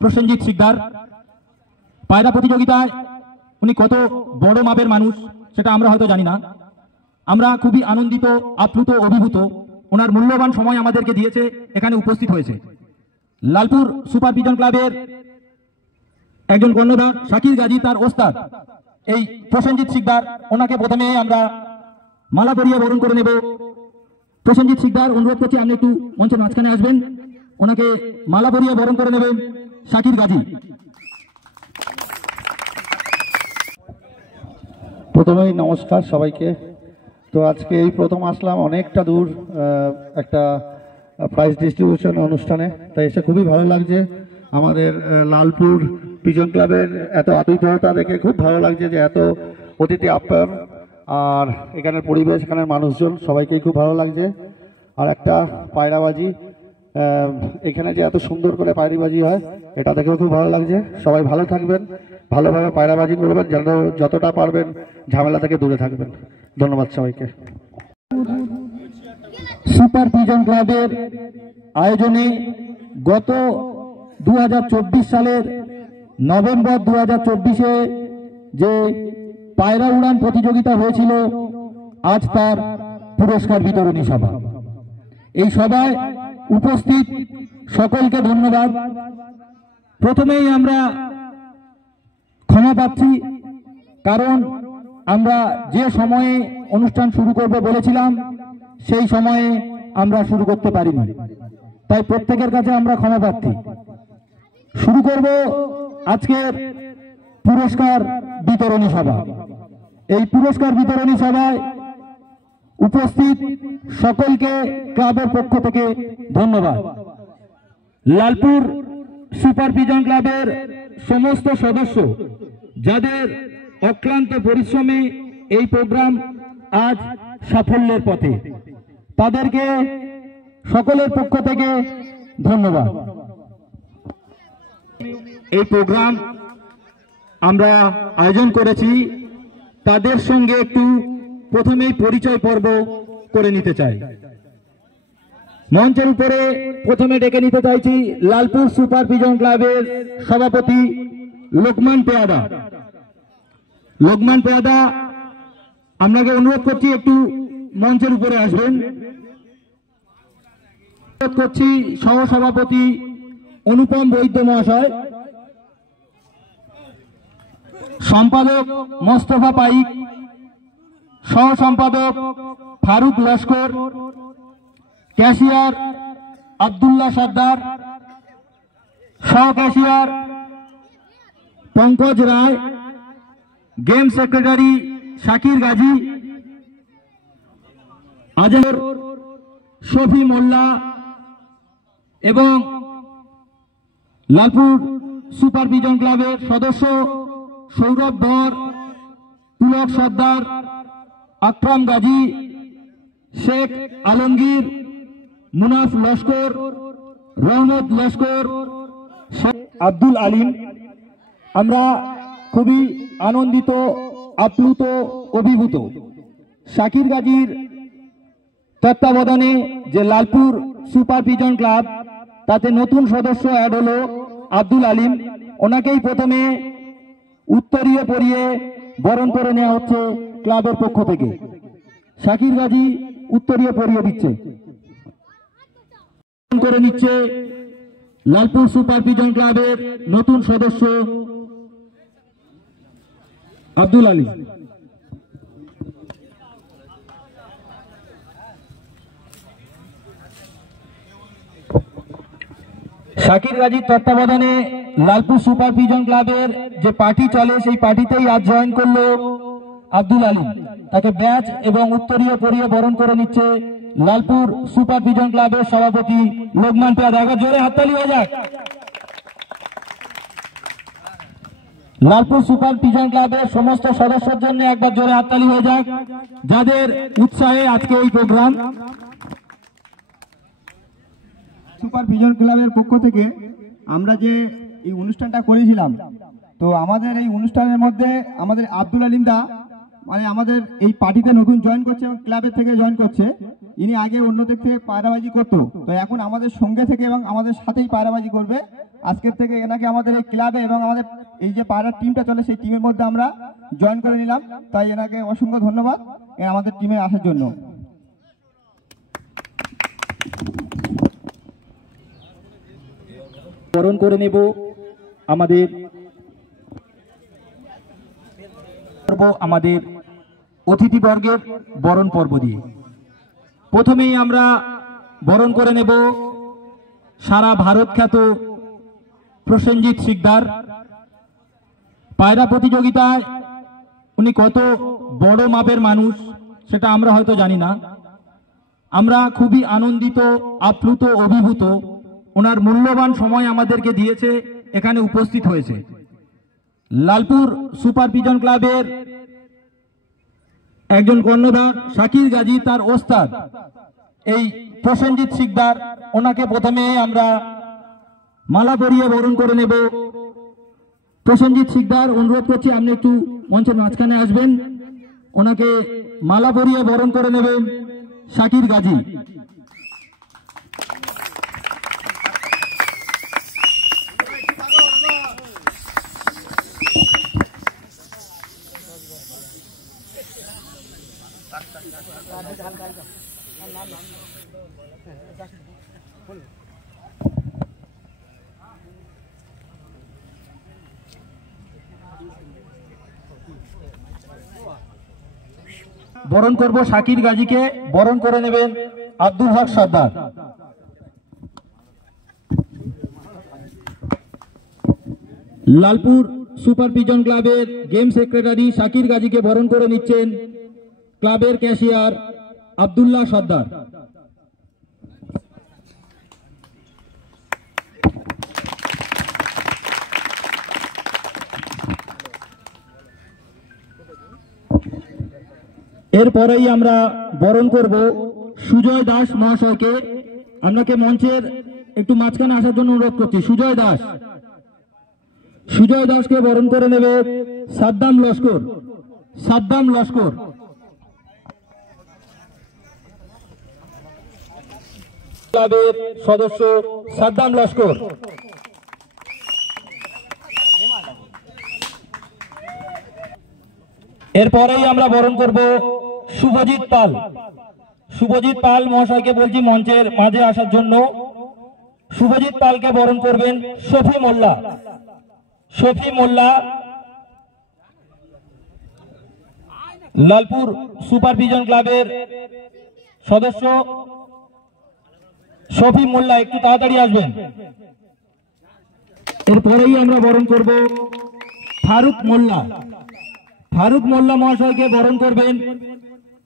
প্রসেনজিৎ শিকদার। পায়রা প্রতিযোগিতায় উনি কত বড় মাপের মানুষ সেটা আমরা হয়তো জানি না। আমরা খুবই আনন্দিত, আপ্লুত, অভিভূত। ওনার মূল্যবান সময় আমাদেরকে দিয়েছে, এখানে উপস্থিত হয়েছে। লালপুর সুপার পিজন ক্লাবের একজন কর্ণধার শাকির গাজী, তার ওস্তাদ এই প্রসেনজিৎ শিকদার, ওনাকে প্রথমে আমরা মালা পরিয়ে বরণ করে নেব। প্রসেনজিৎ শিকদার, অনুরোধ করছি আপনি একটু মঞ্চের মাঝখানে আসবেন, ওনাকে মালা পরিয়ে বরণ করে নেবেন শাকির গাজী। প্রথমেই নমস্কার সবাইকে। তো আজকে এই প্রথম আসলাম অনেকটা দূর একটা প্রাইজ ডিস্ট্রিবিউশন অনুষ্ঠানে, তাই এসে খুবই ভালো লাগছে। আমাদের লালপুর পিজন ক্লাবের এত আতিথেয়তা দেখে খুব ভালো লাগছে, যে এত অতিথি আপ্যায়ন, আর এখানের পরিবেশ, এখানের মানুষজন, সবাইকেই খুব ভালো লাগছে। আর একটা পায়রাবাজি, এখানে যে এত সুন্দর করে পায়রাবাজি হয় এটা দেখেও খুব ভালো লাগছে। সবাই ভালো থাকবেন, ভালোভাবে পায়রাবাজি করবেন, যেন যতটা পারবেন ঝামেলা থেকে দূরে থাকবেন। ধন্যবাদ সবাইকে। সুপার পিজন ক্লাবের আয়োজনে গত 2024 সালের নভেম্বর 2024-এ যে পায়রা উড়ান প্রতিযোগিতা হয়েছিল, আজ তার পুরস্কার বিতরণী সভা। এই সভায় উপস্থিত সকলকে ধন্যবাদ। প্রথমেই আমরা ক্ষমা পাচ্ছি, কারণ আমরা যে সময়ে অনুষ্ঠান শুরু করব বলেছিলাম সেই সময়ে আমরা শুরু করতে পারিনি, তাই প্রত্যেকের কাছে আমরা ক্ষমা প্রার্থী। শুরু করব আজকের পুরস্কার বিতরণী সভা। এই পুরস্কার বিতরণী সভায় উপস্থিত সকলকে ক্লাবের পক্ষ থেকে ধন্যবাদ। লালপুর সুপার পিজন ক্লাবের সমস্ত সদস্য, যাদের অক্লান্ত পরিশ্রমে এই প্রোগ্রাম আজ সাফল্যের পথে, তাদেরকে সকলের পক্ষ থেকে ধন্যবাদ। এই প্রোগ্রাম আমরা আয়োজন করেছি, তাদের সঙ্গে একটু প্রথমেই পরিচয় পর্ব করে নিতে চাই। মঞ্চের উপরে প্রথমে ডেকে নিতে চাইছি লালপুর সুপার পিজন ক্লাবের সভাপতি লোকমান পেয়াদা। লোকমান পেয়াদা, আপনাকে অনুরোধ করছি একটু মঞ্চের উপরে আসবেন। অনুরোধ করছি সহসভাপতি অনুপম বৈদ্য মহাশয়, সম্পাদক মোস্তফা পাইক, সহ সম্পাদক ফারুক লস্কর, ক্যাশিয়ার আব্দুল্লাহ সর্দার, সহ cashier Pankaj Roy, game secretary Shakir Gazi, আজহার শফি মোল্লা এবং লালপুর সুপার পিজন ক্লাবের সদস্য সৌরভ ধর, পুলক সর্দার, আকরাম গাজী, শেখ আলমগীর, মুনাফ লস্কর, রহমত লস্কর, শেখ আব্দুল আলিম। আমরা খুবই আনন্দিত, আপ্লুত, অভিভূত। শাকির গাজীর তত্ত্বাবধানে যে লালপুর সুপার পিজন ক্লাব, তাতে নতুন সদস্য অ্যাড হলো আব্দুল আলিম। ওনাকেই প্রথমে উত্তরীয় পরিয়ে বরণ করে নেওয়া হচ্ছে ক্লাবের পক্ষ থেকে। শাকির গাজী উত্তরীয় পরিয়ে দিচ্ছে, করে নিচ্ছে লালপুর সুপার পিজন ক্লাবের নতুন সদস্য আব্দুল আলিম। শাকির গাজীর তত্ত্বাবধানে লালপুর সুপার পিজন ক্লাবের যে পার্টি চলে, সেই পার্টিতেই আজ জয়েন করলো আব্দুল আলিম। তাকে ব্যাচ এবং উত্তরীয় পরিয়ে বরণ করে নিচ্ছে লালপুর সুপার পিজন ক্লাবের সভাপতি লোকমান পেয়াদা। একবার জোরে হাততালি হয়ে যাক। লালপুর সুপার পিজন ক্লাবের সমস্ত সদস্যের জন্য একবার জোরে হাততালি হয়ে যাক, যাদের উৎসাহে আজকে এই প্রোগ্রাম। সুপার পিজন ক্লাবের পক্ষ থেকে আমরা যে এই অনুষ্ঠানটা করেছিলাম, তো আমাদের এই অনুষ্ঠানের মধ্যে আমাদের আব্দুল আলিম দা, মানে আমাদের এই পার্টিতে নতুন জয়েন করছে এবং ক্লাবের থেকে জয়েন করছে। ইনি আগে অন্য দিক থেকে পায়রাবাজি করতো, তো এখন আমাদের সঙ্গে থেকে এবং আমাদের সাথেই পায়রাবাজি করবে। আজকের থেকে এনাকে আমাদের এই ক্লাবে এবং আমাদের এই যে পাড়ার টিমটা চলে সেই টিমের মধ্যে আমরা জয়েন করে নিলাম। তাই এনাকে অসংখ্য ধন্যবাদ আমাদের টিমে আসার জন্য। বরণ করে নেব আমাদের অতিথিবর্গের বরণ পর্ব দিয়ে। প্রথমেই আমরা বরণ করে নেব সারা ভারত খ্যাত প্রসেনজিৎ শিকদার। পায়রা প্রতিযোগিতায় উনি কত বড় মাপের মানুষ সেটা আমরা হয়তো জানি না। আমরা খুবই আনন্দিত, আপ্লুত, অভিভূত। ওনার মূল্যবান সময় আমাদেরকে দিয়েছে, এখানে উপস্থিত হয়েছে। লালপুর সুপার পিজন ক্লাবের একজন কর্ণধার শাকির গাজী, তার ওস্তাদ এই প্রসেনজিৎ শিকদার, ওনাকে প্রথমে আমরা মালা পরিয়ে বরণ করে নেব। প্রসেনজিৎ শিকদার, অনুরোধ করছি আপনি একটু মঞ্চের মাঝখানে আসবেন, ওনাকে মালা পরিয়ে বরণ করে নেবেন শাকির গাজী। বরণ করব শাকির গাজীকে, বরণ করে নেবেন আব্দুল হক সর্দার। লালপুর সুপার পিজন ক্লাবের গেম সেক্রেটারি শাকির গাজীকে বরণ করে নিচ্ছেন ক্লাবের ক্যাশিয়ার আব্দুল্লাহ সর্দার। এরপরেই আমরা বরণ করব সুজয় দাস মহাশয়কে। আপনাকে মঞ্চের একটু মাঝখানে আসার জন্য অনুরোধ করছি। সুজয় দাসকে বরণ করে নেবে সাদ্দাম লস্কর। ক্লাবের সদস্য সাদ্দাম লস্কর। এরপরেই আমরা বরণ করব শুভজিৎ পাল মহাশয়কে বলছি মঞ্চের মাঝে আসার জন্য। শুভজিৎ পালকে বরণ করবেন শফি মোল্লা। লালপুর সুপার পিজন ক্লাবের সদস্য শফি মোল্লা, একটু তাড়াতাড়ি আসবেন। এরপরেই আমরা বরণ করব ফারুক মোল্লা মহাশয়কে বরণ করবেন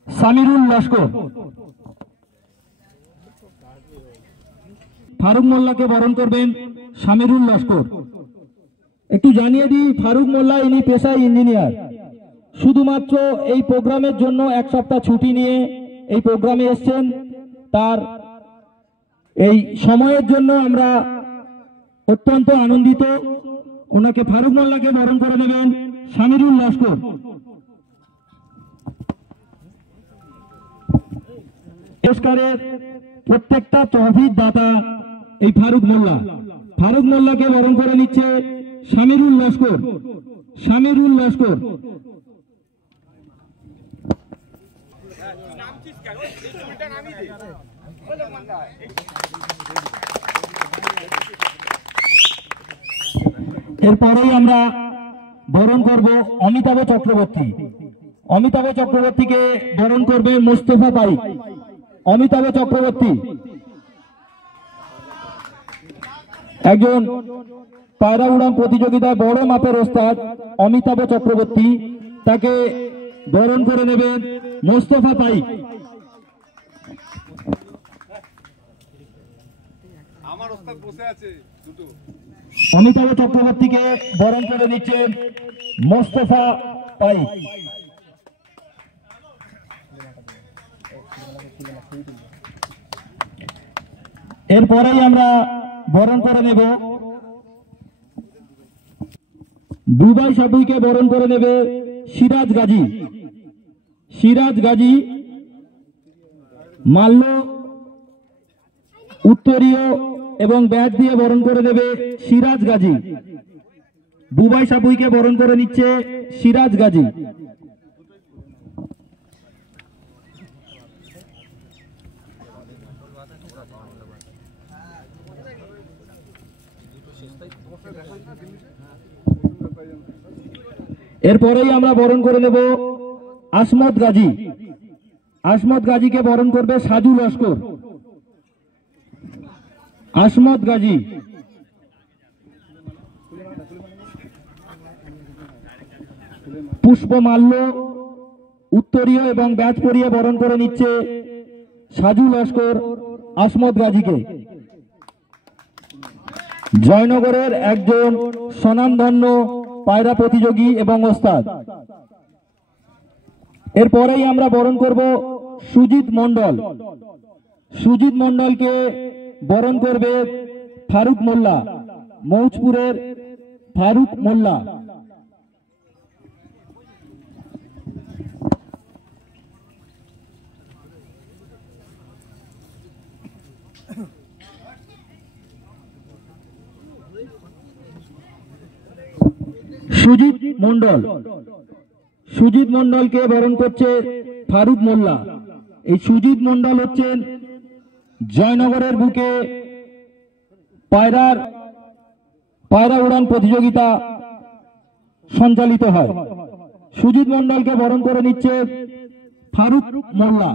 সামিরুল লস্কর। ফারুক মোল্লাকে বরণ করবেন সামিরুল লস্কর। একটু জানিয়ে দিই, ফারুক মোল্লা ইনি পেশায় ইঞ্জিনিয়ার। শুধুমাত্র এই প্রোগ্রামের জন্য এক সপ্তাহ ছুটি নিয়ে এই প্রোগ্রামে এসেছেন। তার এই সময়ের জন্য আমরা অত্যন্ত আনন্দিত। ওনাকে ফারুক মোল্লাকে বরণ করে নেবেন সামিরুল লস্কর। পুরস্কারের প্রত্যেকটা তহবিল দাতা এই ফারুক মোল্লাকে বরণ করে নিচ্ছে সামিরুল লস্কর। এরপরেই আমরা বরণ করব অমিতাভ চক্রবর্তীকে বরণ করবে মোস্তফা পাইক। অমিতাভ চক্রবর্তী একজন পায়রা উড়ান প্রতিযোগিতায় বড় মাপের ওস্তাদ। অমিতাভ চক্রবর্তী, তাকে বরণ করে নেবেন মোস্তফা পাইক। অমিতাভ চক্রবর্তীকে বরণ করে নিচ্ছেন মোস্তফা পাইক। এরপরেই আমরা বরণ করে নেব দুবাই সাবুইকে বরণ করে নেবে সিরাজ গাজী মাল্য উত্তরীয় এবং ব্যাট দিয়ে বরণ করে নেবে সিরাজ গাজী। বুবাই সাপুইকে বরণ করে নিচ্ছে সিরাজ গাজী। এরপরেই আমরা বরণ করে নেব আসমত গাজী। আসমত গাজীকে বরণ করবে সাজু লস্কর। আসমত গাজী। পুষ্পমাল্য উত্তরীয় এবং ব্যাচ পরিয়ে বরণ করে নিচ্ছে সাজু লস্কর আসমত গাজীকে। জয়নগরের একজন স্বনামধন্য পায়রা প্রতিযোগী এবং ওস্তাদ। এরপরেই আমরা বরণ করব সুজিত মন্ডল। সুজিত মন্ডলকে বরণ করবে ফারুক মোল্লা, মৌজপুরের ফারুক মোল্লা। সুজিত মন্ডল। সুজিত মন্ডলকে বরণ করছে ফারুক মোল্লা। এই সুজিত মন্ডল হচ্ছেন জয়নগরের বুকে পায়রা উড়ান প্রতিযোগিতা সঞ্চালিত হয়। সুজিত মন্ডলকে বরণ করে নিচ্ছে ফারুক মোল্লা।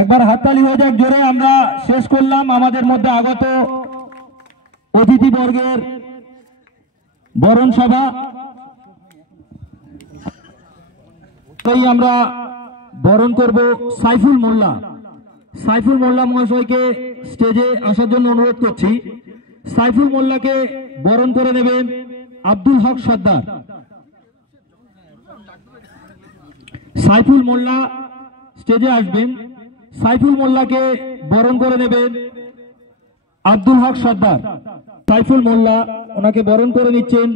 একবার হাততালি হয়ে যাক জোরে। আমরা শেষ করলাম আমাদের মধ্যে আগত অতিথিবর্গের বরণ সভা। তাই আমরা বরণ করব সাইফুল মোল্লা। সাইফুল মোল্লা মহাশয়কে স্টেজে আসার জন্য অনুরোধ করছি। সাইফুল মোল্লাকে বরণ করে নেবেন আব্দুল হক সর্দার। সাইফুল মোল্লা স্টেজে আসবেন। সাইফুল মোল্লাকে বরণ করে নেবেন আব্দুল হক সর্দার। সাইফুল মোল্লা, ওনাকে বরণ করে নিচ্ছেন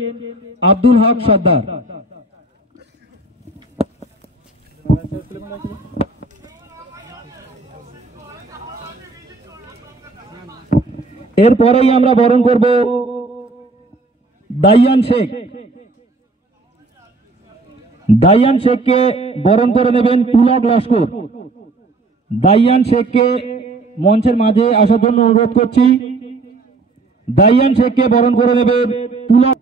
আব্দুল হক সর্দার। এরপরেই আমরা বরণ করব দাইয়ান শেখ। দাইয়ান শেখকে বরণ করে নেবেন পুলক লস্কর। দাইয়ান শেখকে মঞ্চের মাঝে আসার জন্য অনুরোধ করছি। দাইয়ান শেখকে বরণ করে নেবেন পুলক।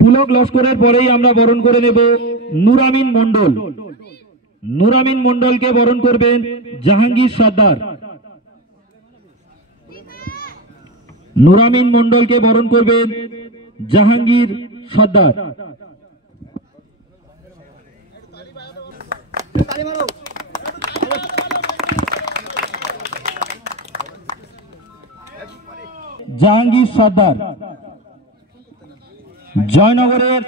পুলক লস্করের পরেই আমরা বরণ করে নেব নুরামিন মন্ডল। নুরামিন মন্ডলকে বরণ করবেন জাহাঙ্গীর সর্দার। নুরামিন মন্ডলকে বরণ করবেন জাহাঙ্গীর সর্দার। জাহাঙ্গীর সর্দার জয়নগরের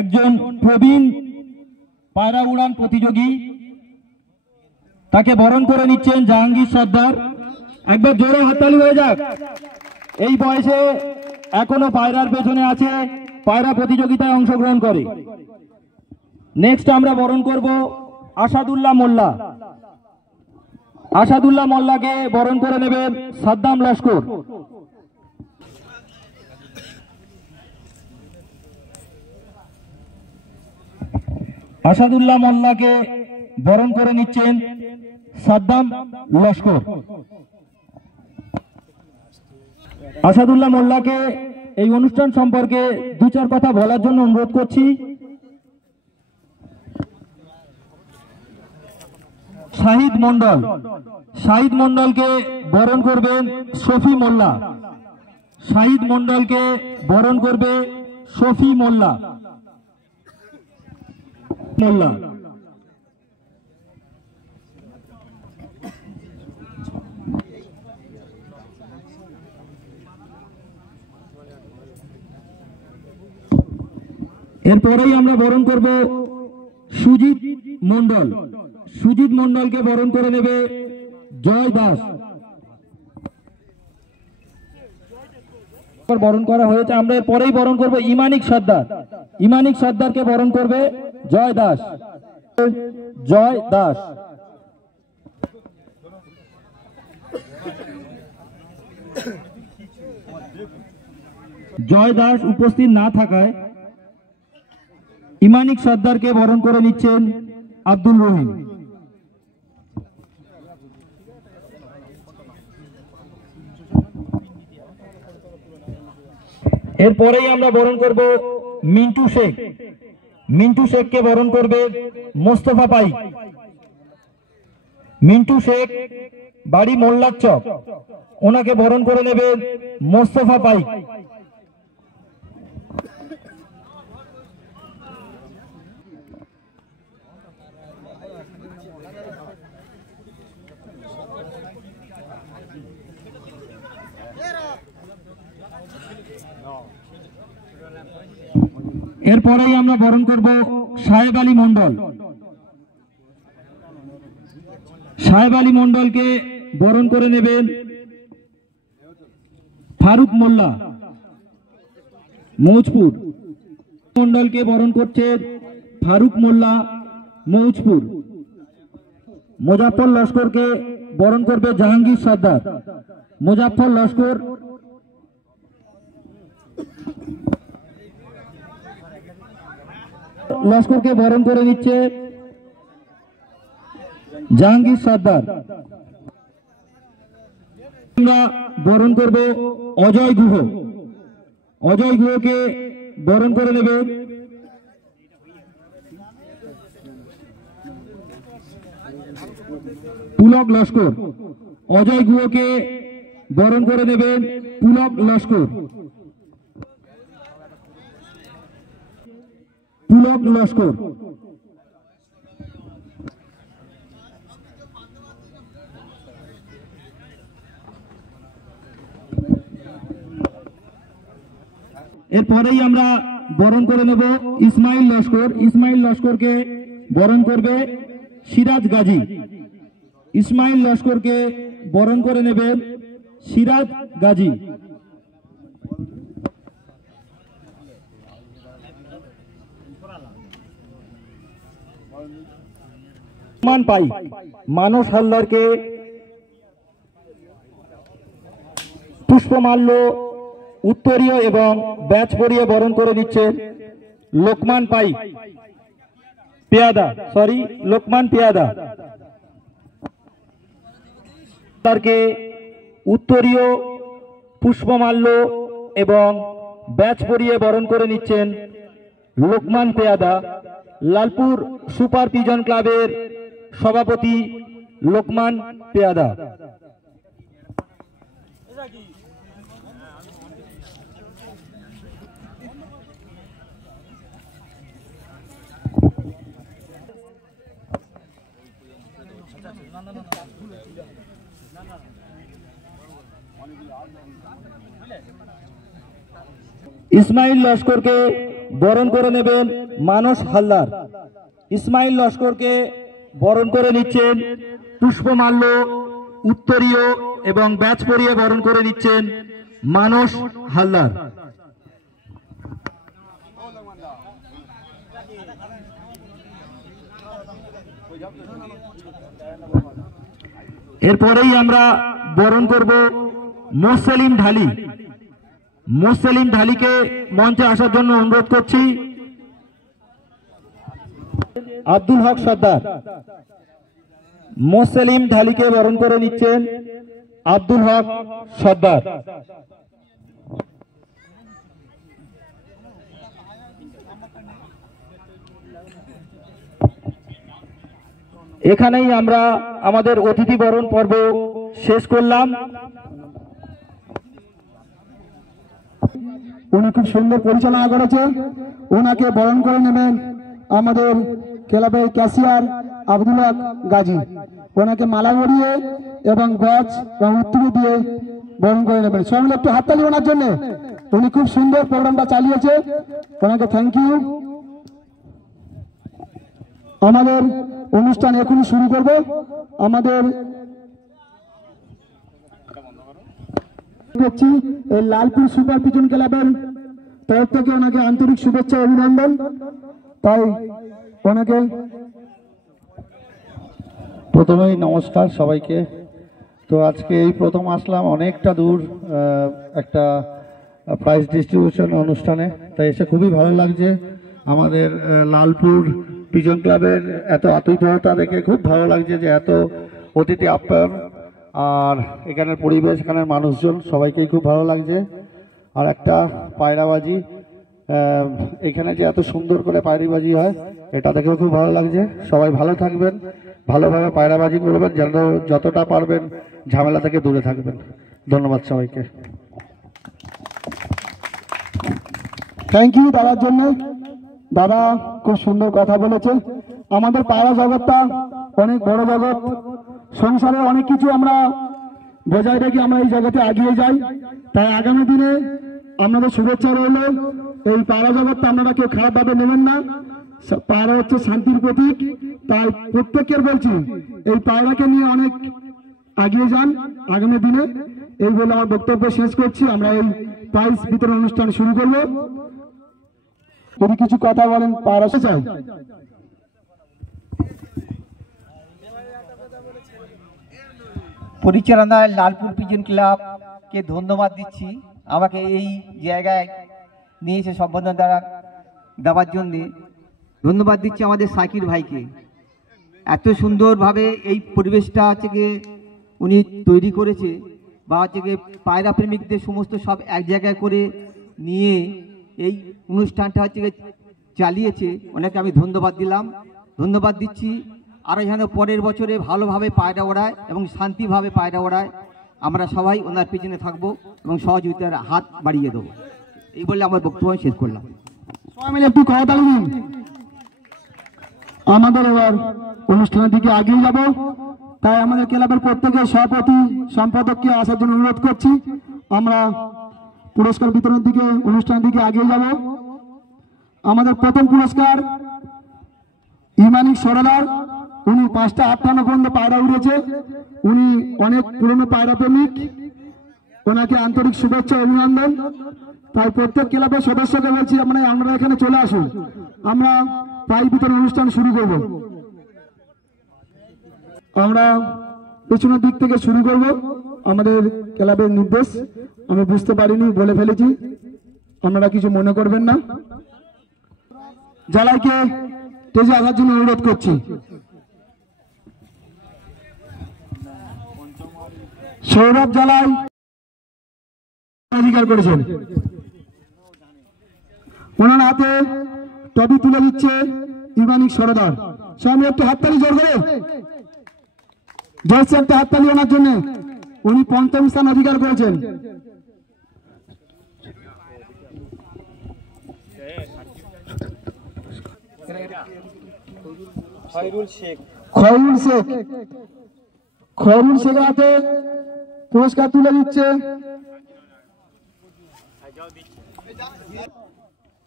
একজন প্রবীণ পায়রা উড়ান প্রতিযোগী, তাকে বরণ করে নিচ্ছেন জাহাঙ্গীর সর্দার। একবার জোরে হাততালি হয়ে যাক। এই বয়সে এখনো পায়রার পেছনে আছে, পায়রা প্রতিযোগিতায় অংশগ্রহণ করে। নেক্সট আমরা বরণ করব আসাদুল্লাহ মোল্লা। আসাদুল্লাহ মোল্লাকে বরণ করে নেবেন সাদ্দাম লস্কর। আসাদুল্লাহ মোল্লাকে বরণ করে নিচ্ছেন সাদ্দাম লস্কর। আসাদুল্লাহ মোল্লাকে এই অনুষ্ঠান সম্পর্কে দু চার কথা বলার জন্য অনুরোধ করছি। শাহিদ মন্ডল। শাহিদ মন্ডলকে বরণ করবেন শফি মোল্লা। শাহিদ মন্ডলকে বরণ করবে শফি মোল্লা। মোল্লা এরপরেই আমরা বরণ করব সুজিত মন্ডল। সুজিত মন্ডলকে বরণ করে নেবে জয় দাস বরণ করা হয়েছে। আমরা পরেই বরণ করব ইমানিক সর্দার। ইমানিক সর্দারকে বরণ করবে জয় দাস। জয় দাস জয় দাস উপস্থিত না থাকায় ইমানিক সর্দারকে বরণ করে নিচ্ছেন আব্দুল রহিম। এরপরেই আমরা বরণ করব মিন্টু শেখ। মিন্টু শেখকে বরণ করবে মোস্তফা পাই। মিন্টু শেখ বাড়ি মোল্লার চক, ওনাকে বরণ করে নেবেন মোস্তফা পাই। এরপরেই আমরা বরণ করব সাহেব আলী মন্ডল। সাহেব আলী মন্ডলকে বরণ করে নেবেন ফারুক মোল্লা মৌজপুর। মন্ডলকে বরণ করছেন ফারুক মোল্লা মৌজপুর। মুজাফর লস্করকে বরণ করবে জাহাঙ্গীর সর্দার। মুজাফর লস্কর লস্করকে বরণ করে নিচ্ছে জাহাঙ্গীর সর্দার। আমরা বরণ করব অজয় গুহ। অজয় গুহকে বরণ করে নেবে পুলক লস্কর। অজয় গুহকে বরণ করে নেবেন পুলক লস্কর। পুলক লস্কর এরপরেই আমরা বরণ করে নেব ইসমাইল লস্কর। ইসমাইল লস্করকে বরণ করবে সিরাজ গাজী। ইসমাইল লস্করকে বরণ করে নেবেন সিরাজ গাজী। পাই মানস হালদারকে পুষ্পমাল্য উত্তরীয় এবং ব্যাচ পরিয়ে বরণ করে নিচ্ছেন লোকমান পাই পেয়াদা, লোকমান পেয়াদা। তারকে উত্তরীয় পুষ্পমাল্য এবং ব্যাচ পরিয়ে বরণ করে নিচ্ছেন লোকমান পেয়াদা। লালপুর সুপার পিজন ক্লাবের সভাপতি লোকমান পেয়াদা। ইসমাইল লস্করকে বরণ করে নেবেন মানস হালদার। ইসমাইল লস্করকে বরণ করে নিচ্ছেন পুষ্পমাল্য উত্তরীয় এবং ব্যাচ পরিয়ে বরণ করে নিচ্ছেন মানস হালদার। এরপরেই আমরা বরণ করব মোসলিম ঢালি। মোসলিম ঢালিকে মঞ্চে আসার জন্য অনুরোধ করছি। আব্দুল হক সর্দার মোসলিম ঢালিকে বরণ করে নিচ্ছেন আব্দুল হক সর্দার। এখানেই আমরা আমাদের অতিথি বরণ পর্ব শেষ করলাম। উনি খুব সুন্দর পরিচালনা করেছে। ওনাকে বরণ করে নেবেন আমাদের ক্লাবের ক্যাশিয়ার আব্দুল হক গাজী। ওনাকে মালা পরিয়ে এবং ব্যাচ এবং উত্তরী দিয়ে বরণ করে নেবেন। সবাই মিলে একটু হাততালি ওনার জন্য। উনি খুব সুন্দর প্রোগ্রামটা চালিয়েছে, ওনাকে থ্যাংক ইউ। আমাদের অনুষ্ঠান এখনই শুরু করব। আমাদের করছি এই লালপুর সুপার পিজন ক্লাবের তরফ থেকে ওনাকে আন্তরিক শুভেচ্ছা অভিনন্দন। তাই ওনাকে প্রথমেই নমস্কার সবাইকে। তো আজকে এই প্রথম আসলাম অনেকটা দূর একটা প্রাইজ ডিস্ট্রিবিউশন অনুষ্ঠানে, তাই এসে খুবই ভালো লাগছে। আমাদের লালপুর পিজন ক্লাবের এত আতিথেয়তা দেখে খুব ভালো লাগছে, যে এত অতিথি আপ্যায়ন, আর এখানের পরিবেশ, এখানের মানুষজন সবাইকেই খুব ভালো লাগছে। আর একটা পায়রাবাজি, এখানে যে এত সুন্দর করে পায়রাবাজি হয় এটা দেখেও খুব ভালো লাগছে। সবাই ভালো থাকবেন, ভালোভাবে পায়রাবাজি করবেন, যেন যতটা পারবেন ঝামেলা থেকে দূরে থাকবেন। ধন্যবাদ সবাইকে। থ্যাংক ইউ দাদার জন্য। দাদা খুব সুন্দর কথা বলেছে। আমাদের পায়রা জগৎটা অনেক বড় জগৎ, সংসারে অনেক কিছু আমরা বজায় রেখে আমরা এই জগতে এগিয়ে যাই। তাই আগামী দিনে আপনাদের শুভেচ্ছা রইল। এই পায়রা জগৎটা আপনারা কেউ খারাপভাবে নেবেন না। পায়রা হচ্ছে শান্তির প্রতীক। তাই প্রত্যেকের বলছি এই পায়রাকে নিয়ে অনেক এগিয়ে যান আগামী দিনে। এই বলে আমার বক্তব্য শেষ করছি। আমরা এই প্রাইজ বিতরণ অনুষ্ঠান শুরু করব। যদি কিছু কথা বলেন পায়রা চাই। পরিচালনায় লালপুর পিজন ক্লাবকে ধন্যবাদ দিচ্ছি, আমাকে এই জায়গায় নিয়েছে সম্বোধনা দেওয়ার জন্যে। ধন্যবাদ দিচ্ছি আমাদের সাকির ভাইকে, এত সুন্দরভাবে এই পরিবেশটা হচ্ছে গিয়ে উনি তৈরি করেছে, বা হচ্ছে গিয়ে পায়রা প্রেমিকদের সমস্ত সব এক জায়গায় করে নিয়ে এই অনুষ্ঠানটা হচ্ছে গিয়ে চালিয়েছে। ওনাকে আমি ধন্যবাদ দিলাম, ধন্যবাদ দিচ্ছি। আরও যেন পরের বছরে ভালোভাবে পায়রা ওড়ায় এবং শান্তিভাবে পায়রা ওড়ায়। আমরা সবাই ওনার পিছনে থাকবো এবং সহযোগিতার হাত বাড়িয়ে দেবো। এই বলে আমার বক্তব্য শেষ করলাম। সবাই মিলে একটু কথা দিন। আমাদের এবার অনুষ্ঠানের দিকে এগিয়ে যাব, তাই আমাদের ক্লাবের প্রত্যেকের সভাপতি সম্পাদককে আসার জন্য অনুরোধ করছি। আমরা পুরস্কার বিতরণের দিকে অনুষ্ঠানের দিকে এগিয়ে যাব। আমাদের প্রথম পুরস্কার ইমানিক সরদার, উনি 5টা 58 পর্যন্ত পায়রা উড়েছে। উনি অনেক পুরনো পায়রা প্রেমিক, ওনাকে আন্তরিক শুভেচ্ছা অভিনন্দন। তাই প্রত্যেক ক্লাবের সদস্যকে বলছি আপনারা এখানে চলে আসুন, আমরা প্রাইজ বিতরণ অনুষ্ঠান শুরু করব। আমরা পেছনের দিক থেকে শুরু করব। আমাদের ক্লাবের নির্দেশ, আমি বুঝতে পারিনি, বলে ফেলেছি, আপনারা কিছু মনে করবেন না। জালাইকে তেজে আসার জন্য অনুরোধ করছি। সৌরভ জালাই অধিকার করেছেন, ওনার হাতে টবি তুলে দিচ্ছে ইমানিক সরদার। স্বামী একটু হাততালি জোর করে, জোরছে একটা হাততালি ওনার জন্য। উনি 5ম স্থান অধিকার করেছেন। খয়রুল শেখের হাতে পুরস্কার তুলে দিচ্ছে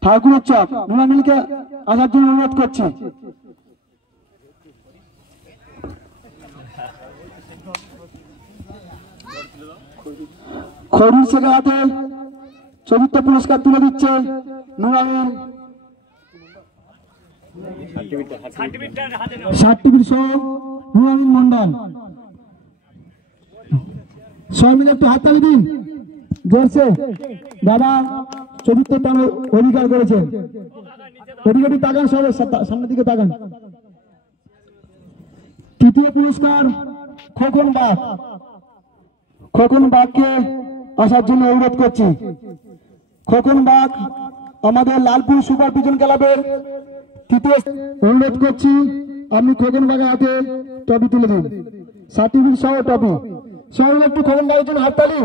ঠাকুরের চক। নুনামিলকে আসার জন্য অনুরোধ করছি। খয়রুল শেখের হাতে 4র্থ পুরস্কার তুলে দিচ্ছে নুনামিল। সার্টিফিকেট সহ নুনামিল মন্ডল। সবাই মিলে একটু হাততালি দিন জোরছে। দাদা 4র্থ স্থান অধিকার করেছেন। অধিকারী তাকান, সবাই সামনের দিকে তাকান। 3য় পুরস্কার খোকন বাগ। খোকন বাগকে আসার জন্য অনুরোধ করছি। খোকন বাগ আমাদের লালপুর সুপার পিজন ক্লাবের 3য় অনুরোধ করছি, আপনি খোকন বাগের হাতে ট্রফি তুলে দিন, সার্টিফিকেট সহ ট্রফি। সবাই একটু খোকন বাগের জন্য হাততালি।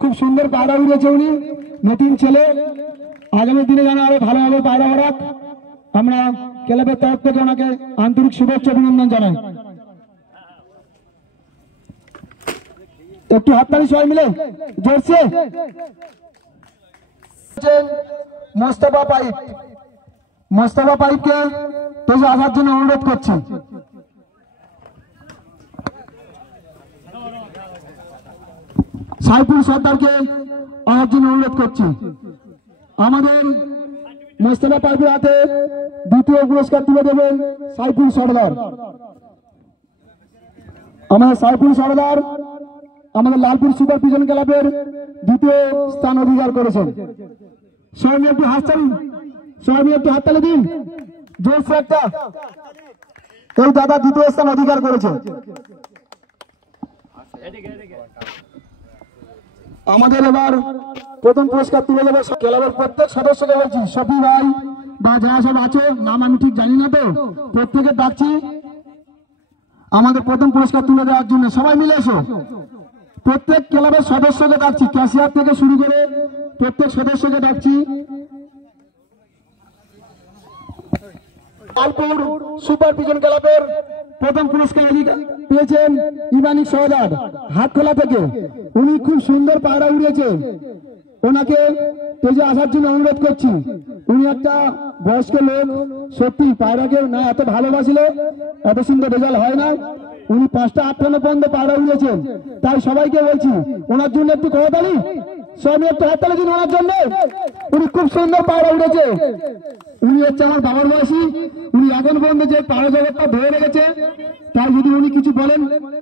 খুব সুন্দর পায়রা উড়েছে উনি, নতুন ছেলে, আগামী দিনে যেন আরো ভালোভাবে পায়রা ওড়াক। আমরা ক্লাবের তরফ থেকে ওনাকে আন্তরিক শুভেচ্ছা অভিনন্দন জানাই। একটু হাততালি সবাই মিলে জোরছে। মোস্তফা পাইপকে তেজে আসার জন্য অনুরোধ করছি। সাইফুল সর্দারকে আসার জন্য অনুরোধ করছি। আমাদের মোস্তফা পাইপের হাতে দ্বিতীয় পুরস্কার তুলে দেবেন সাইফুল সর্দার। আমাদের সাইফুল সর্দার আমাদের লালপুর সুপার পিজন ক্লাবের দ্বিতীয় স্থান অধিকার করেছেন। সবাই একটু হাততালি দিন জোরসে একটা। এই দাদা দ্বিতীয় স্থান অধিকার করেছে। আমাদের এবার প্রথম পুরস্কার তুলে দেবে ক্লাবের প্রত্যেক সদস্যকে বলছি, শফি ভাই বা যারা সব আছে, নাম আমি ঠিক জানি না, তো প্রত্যেকে ডাকছি আমাদের প্রথম পুরস্কার তুলে দেওয়ার জন্য। সবাই মিলে এসো। প্রত্যেক ক্লাবের সদস্যকে ডাকছি, ক্যাশিয়ার থেকে শুরু করে প্রত্যেক সদস্যকে ডাকছি। লালপুর সুপার পিজন ক্লাবের প্রথম পুরস্কার পেয়েছেন ইমানি সওদার হাটখোলা থেকে। উনি খুব সুন্দর পায়রা উড়িয়েছেন, ওনাকে তেজে আসার জন্য অনুরোধ করছি। উনি একটা বয়স্ক লোক, সত্যি পায়রাকে না এত ভালোবাসলে এত সুন্দর রেজাল্ট হয় না। উনি 5টা 58 পর্যন্ত পায়রা উড়িয়েছেন, তাই সবাইকে বলছি ওনার জন্য একটু করতালি, সবাই একটু হাততালি দিন ওনার জন্য। উনি খুব সুন্দর পায়রা উড়েছে। উনি হচ্ছে আমার বাবার বয়সী, উনি এখন পর্যন্ত যে পায়রা জগৎটা ধরে রেখেছে, তাই যদি উনি কিছু বলেন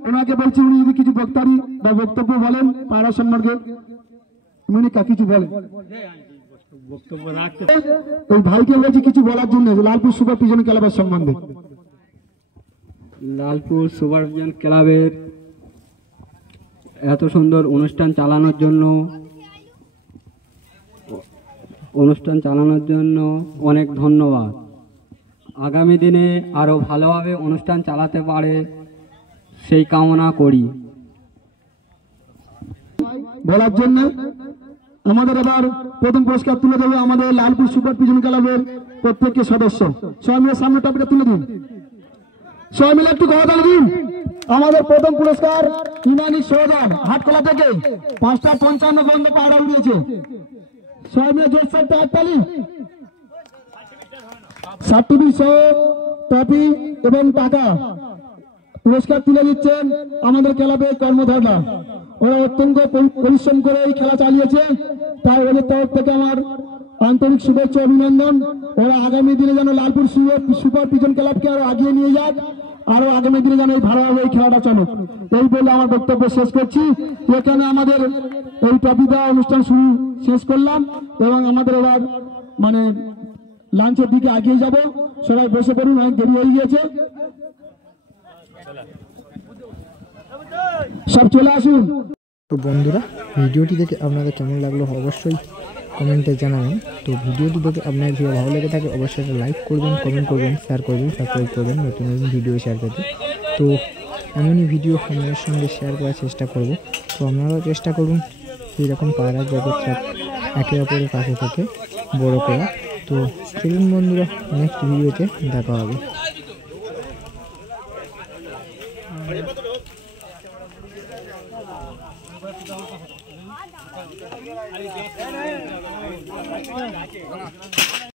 ওনাকে বলছি, উনি যদি কিছু বক্তারি বা বক্তব্য বলেন পায়রা সম্পর্কে, উনি কিছু বলেন ওই ভাইকে বলছি কিছু বলার জন্য লালপুর সুপার পিজন ক্লাবের সম্বন্ধে। লালপুর সুপার পিজন ক্লাবের এত সুন্দর অনুষ্ঠান চালানোর জন্য অনেক ধন্যবাদ। আগামী দিনে আরো ভালোভাবে অনুষ্ঠান চালাতে পারে সেই কামনা করি। বলার জন্য আমাদের এবার প্রথম পুরস্কার তুলে দেবে আমাদের লালপুর সুপার পিজন ক্লাবের প্রত্যেককে সদস্য। সবাই মিলে সামনে টপিকটা তুলে দিন, সবাই মিলে একটু কথা দিন। আমাদের প্রথম পুরস্কার ইমানি সওদার হাটখোলা থেকে 5টা 55 পর্যন্ত পায়রা উড়িয়েছে। সবাই মিলে জোরসে একটা হাততালি। সার্টিফিকেট সহ ট্রফি এবং টাকা পুরস্কার তুলে দিচ্ছেন আমাদের ক্লাবের কর্মকর্তা। ওরা অত্যন্ত পরিশ্রম করে এই খেলা চালিয়েছে, তাই ওদের তরফ থেকে আমার আন্তরিক শুভেচ্ছা অভিনন্দন। ওরা আগামী দিনে যেন লালপুর সুপার পিজন ক্লাবকে আরো আগিয়ে নিয়ে যাক, আরো আগামী দিনে যেন এই ভালোভাবে এই খেলাটা চলুক। এই বলে আমার বক্তব্য শেষ করছি। এখানে আমাদের এই ট্রফি দেওয়া অনুষ্ঠান শেষ করলাম এবং আমাদের এবার লাঞ্চের দিকে এগিয়ে যাব। সবাই বসে পড়ুন, অনেক দেরি হয়ে গিয়েছে, সব চলে আসুন। তো বন্ধুরা, ভিডিওটি দেখে আপনাদের কেমন লাগলো অবশ্যই কমেন্টে জানাবেন। তো ভিডিওটি দেখে আপনার ভিডিও ভালো লেগে থাকে অবশ্যই একটা লাইক করবেন, কমেন্ট করবেন, শেয়ার করবেন, সাবস্ক্রাইব করবেন নতুন নতুন ভিডিও শেয়ার করতে। তো এমনই ভিডিও আপনাদের সঙ্গে শেয়ার করার চেষ্টা করব। তো আপনারাও চেষ্টা করুন এইরকম পায়রা জগৎটা একে অপরের কাছে থেকে বড় করা। তো চলুন বন্ধুরা, নেক্সট ভিডিওতে দেখা হবে। Thank you.